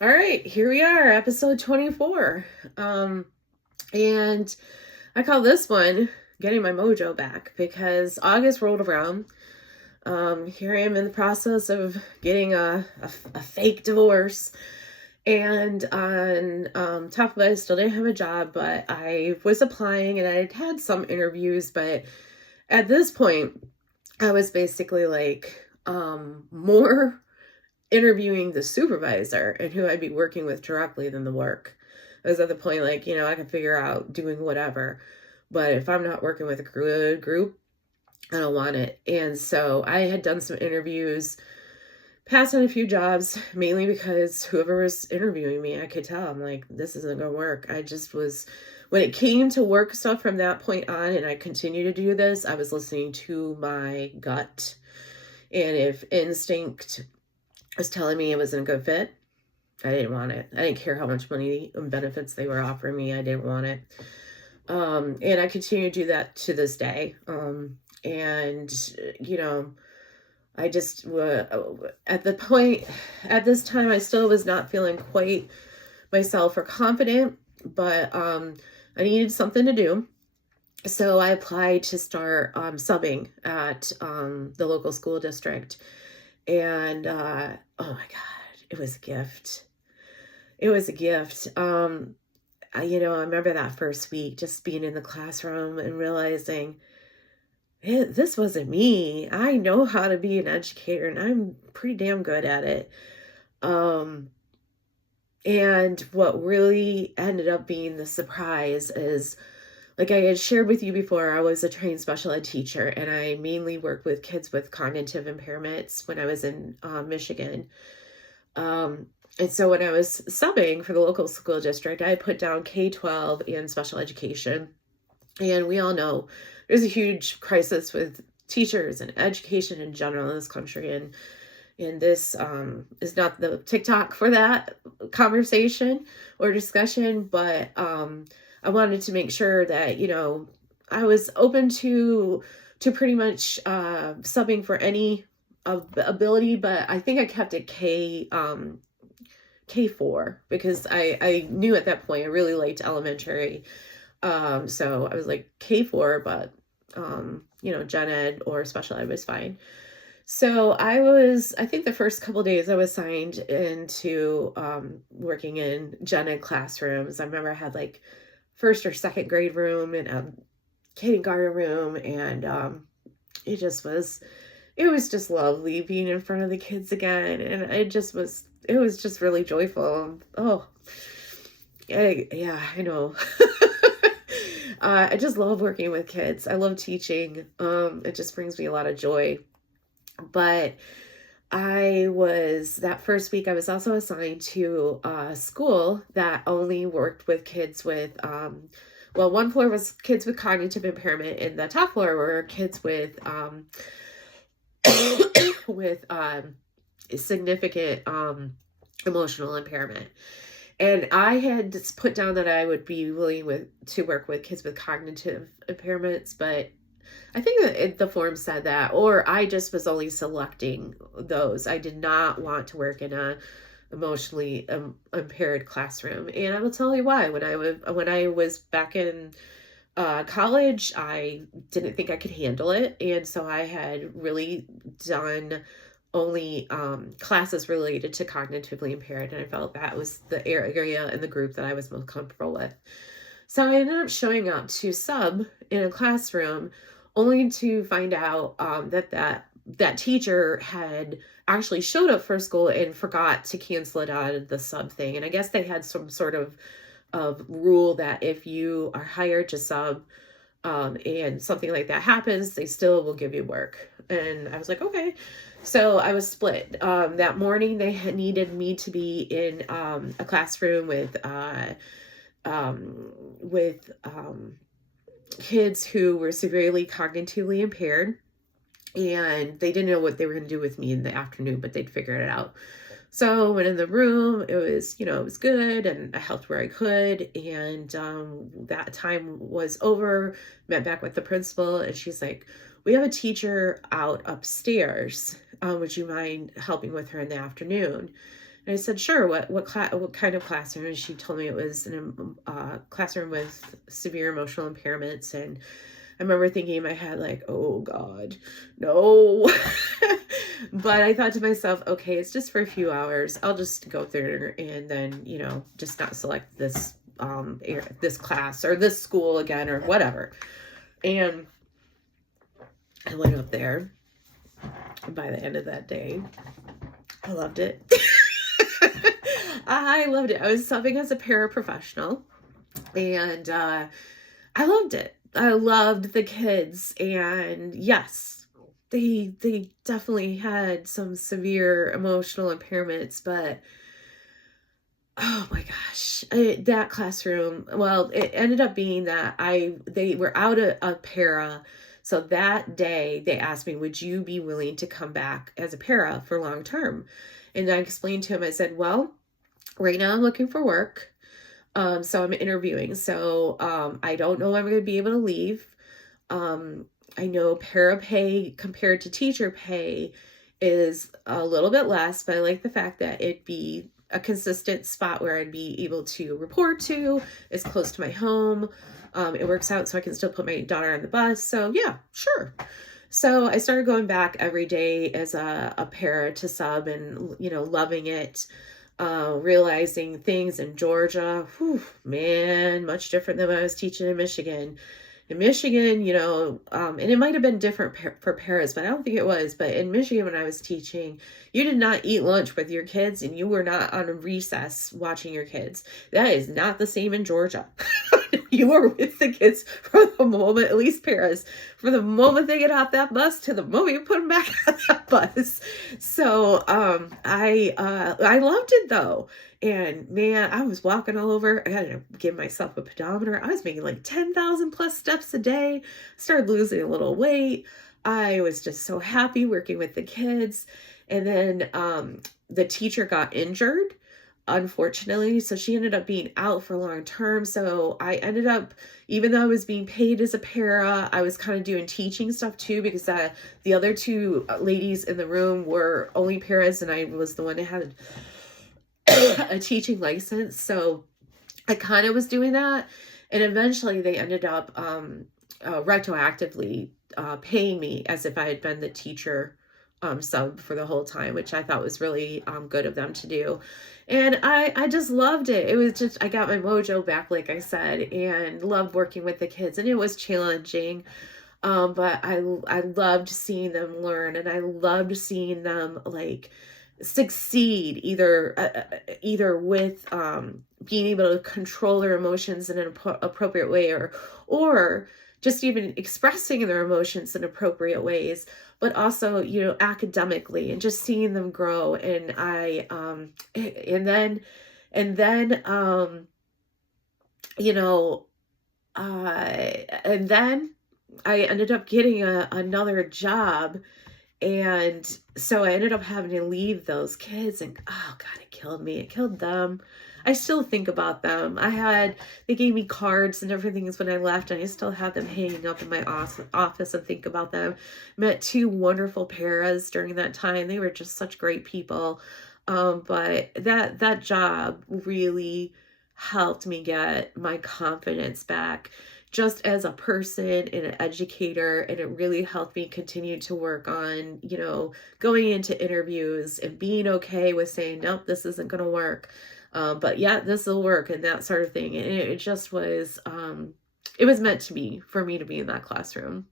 All right, here we are, episode 24. And I call this one Getting My Mojo Back because August rolled around. Here I am in the process of getting a fake divorce. And on top of it, I still didn't have a job, but I was applying and I had some interviews. But at this point, I was basically like more interviewing the supervisor and who I'd be working with directly than the work. I was at the point like, I can figure out doing whatever. But if I'm not working with a good group, I don't want it. And so I had done some interviews, passed on a few jobs, mainly because whoever was interviewing me, I could tell, I'm like, this isn't going to work. I just was, when it came to work stuff from that point on, and I continue to do this, I was listening to my gut. And if instinct was telling me it wasn't a good fit, I didn't want it. I didn't care how much money and benefits they were offering me. I didn't want it. And I continue to do that to this day. And, you know, I just, at the point, at this time, I still was not feeling quite myself or confident, but I needed something to do. So I applied to start subbing at the local school district. And oh my God, it was a gift. It was a gift. I remember that first week just being in the classroom and realizing this wasn't me. I know how to be an educator and I'm pretty damn good at it. Um, and what really ended up being the surprise is, like I had shared with you before, I was a trained special ed teacher and I mainly worked with kids with cognitive impairments when I was in Michigan. And so when I was subbing for the local school district, I put down K-12 and special education. And we all know there's a huge crisis with teachers and education in general in this country. And this is not the TikTok for that conversation or discussion, but I wanted to make sure that, I was open to pretty much subbing for any ability, but I think I kept it K4 because I knew at that point I really liked elementary. So I was like K4, but gen ed or special ed was fine. So I think the first couple of days I was signed into working in gen ed classrooms. I remember I had like first or second grade room and a kindergarten room, and it was just lovely being in front of the kids again, and it was just really joyful. Oh, yeah, I know. I just love working with kids. I love teaching. It just brings me a lot of joy. But that first week, I was also assigned to a school that only worked with kids with, one floor was kids with cognitive impairment, and the top floor were kids with, with significant emotional impairment. And I had just put down that I would be willing to work with kids with cognitive impairments, but I think that the form said that, or I just was only selecting those. I did not want to work in a emotionally impaired classroom, and I will tell you why. When I was back in college, I didn't think I could handle it, and so I had really done only classes related to cognitively impaired, and I felt that was the area in the group that I was most comfortable with. So I ended up showing up to sub in a classroom only to find out that teacher had actually showed up for school and forgot to cancel it out of the sub thing. And I guess they had some sort of rule that if you are hired to sub and something like that happens, they still will give you work. And I was like, okay. So I was split. That morning, they had needed me to be in a classroom with kids who were severely cognitively impaired, and they didn't know what they were going to do with me in the afternoon, but they'd figured it out. So I went in the room. It was, it was good, and I helped where I could. And that time was over. Met back with the principal, and she's like, "We have a teacher out upstairs. Would you mind helping with her in the afternoon?" And I said, sure, what kind of classroom? And she told me it was a classroom with severe emotional impairments. And I remember thinking in my head, like, oh God, no. But I thought to myself, okay, it's just for a few hours. I'll just go through and then, you know, just not select this class or this school again or whatever. And I went up there. And by the end of that day, I loved it. I loved it. I was subbing as a paraprofessional, and I loved it. I loved the kids, and yes, they definitely had some severe emotional impairments, but oh my gosh, that classroom, well, it ended up being that they were out of para. So that day they asked me, would you be willing to come back as a para for long term? And I explained to him, I said, well, right now I'm looking for work. So I'm interviewing. So I don't know when I'm going to be able to leave. I know para pay compared to teacher pay is a little bit less, but I like the fact that it'd be a consistent spot where I'd be able to report to. It's close to my home. It works out so I can still put my daughter on the bus. So yeah, sure. So I started going back every day as a para to sub, and, you know, loving it. Realizing things in Georgia, whew, man, much different than when I was teaching in Michigan. In Michigan, you know, and it might have been different for paras, but I don't think it was. But in Michigan, when I was teaching, you did not eat lunch with your kids, and you were not on a recess watching your kids. That is not the same in Georgia. You are with the kids from the moment, at least paras, from the moment they get off that bus to the moment you put them back on that bus. So I loved it though. And man, I was walking all over. I had to give myself a pedometer. I was making like 10,000 plus steps a day. Started losing a little weight. I was just so happy working with the kids. And then the teacher got injured, unfortunately. So she ended up being out for long term. So I ended up, even though I was being paid as a para, I was kind of doing teaching stuff too, because the other two ladies in the room were only paras, and I was the one that had a teaching license. So I kind of was doing that. And eventually they ended up retroactively paying me as if I had been the teacher sub for the whole time, which I thought was really good of them to do. And I just loved it. It was just, I got my mojo back, like I said, and loved working with the kids. And it was challenging. But I loved seeing them learn, and I loved seeing them like succeed either with being able to control their emotions in an appropriate way, or just even expressing their emotions in appropriate ways, but also, you know, academically, and just seeing them grow. And you know, and then I ended up getting another job. And so I ended up having to leave those kids, and oh God, it killed me. It killed them. I still think about them. They gave me cards and different things when I left, and I still have them hanging up in my office and think about them. Met two wonderful paras during that time. They were just such great people. But that job really helped me get my confidence back, just as a person and an educator. And it really helped me continue to work on, you know, going into interviews and being okay with saying, nope, this isn't going to work. But yeah, this will work, and that sort of thing. And it just was, it was meant to be for me to be in that classroom.